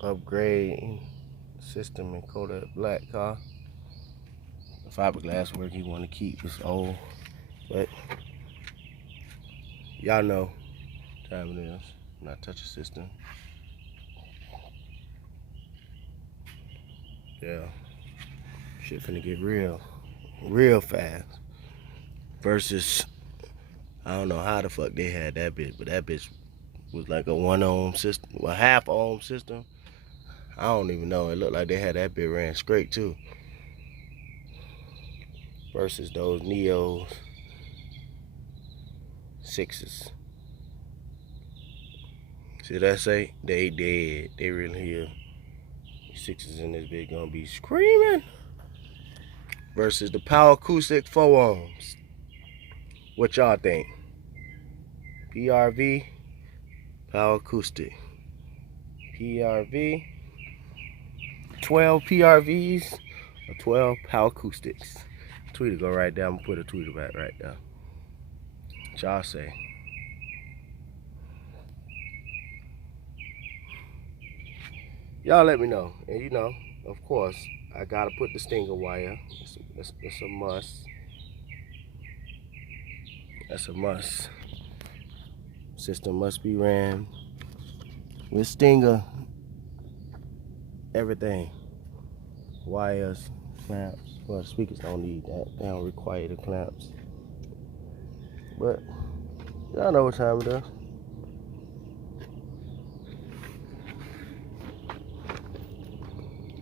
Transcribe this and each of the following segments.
upgrade system and coat that black car. The fiberglass work he want to keep is old, but y'all know what time it is. Not touch the system. Yeah, shit finna get real fast. Versus, I don't know how the fuck they had that bitch, but that bitch was like a 1 ohm system, well, half ohm system. I don't even know. It looked like they had that bitch ran straight too. Versus those Neos 6s. See that say? They dead. They really here. 6s in this bitch gonna be screaming. Versus the Power Acoustic 4 ohms. What y'all think? PRV, Power Acoustic. PRV, 12 PRVs or 12 Power Acoustics. Tweeter go right there. I'm gonna put a tweeter back right there. What y'all say? Y'all let me know. And you know, of course, I gotta put the stinger wire. It's a must. That's a must. System must be ran with stinger. Everything. Wires, clamps. Well, speakers don't need that. They don't require the clamps. But y'all know what time it is.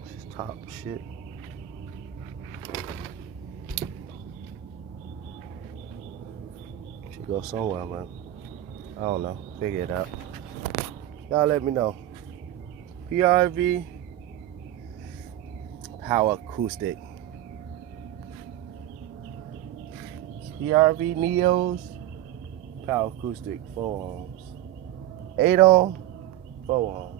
This is top shit. Should go somewhere, man. I don't know. Figure it out. Y'all let me know. PRV, Power Acoustic. PRV Neos, Power Acoustic 4 ohms. 8 ohm, 4 ohms.